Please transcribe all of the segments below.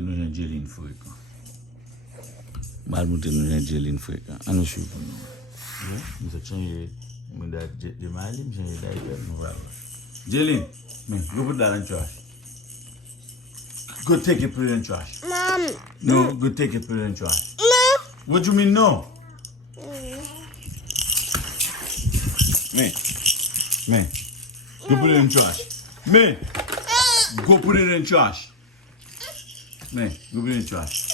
monter nous un Jayleen Frekan. Mal monter nous un Jayleen Frekan. On nous suit. Nous avons changé de mali, nous avons changé d'ailleurs. Jayleen, go put that in trash. Go take it, put it in trash. Mom. No, go take it, put it in trash. No. What do you mean no? Man, go put it in trash. Man, go put it in trash. Man, go put it in trash.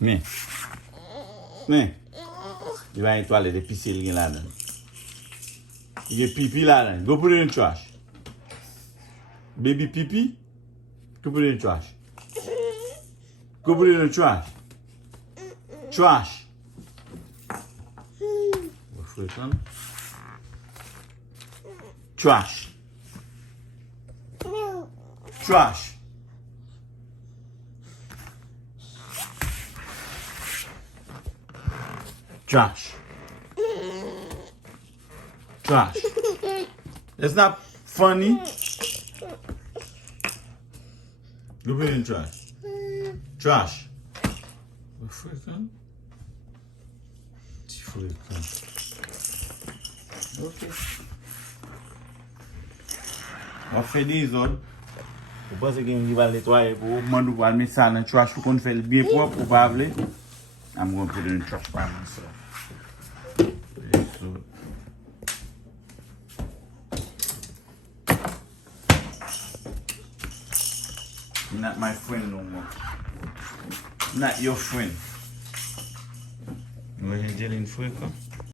Man, il va à une toilette et pisser il là-dedans. Il y a pipi là-dedans. Go put it in trash. Baby pipi, go put it in trash. Go put it in trash. Trash. Frekan. Trash. No. Trash. Trash. Trash. It's not funny. Go put it in trash. Trash. Frekan. Frekan. Ok. On fait des ordres. Vous pensez qu'il va nettoyer pour demander pour mettre ça dans le trash pour qu'on fait bien propre pour pas avoir. I'm going to put it in the trash by myself. You're not my friend no more. I'm not your friend. You want to Jayleen Frekan?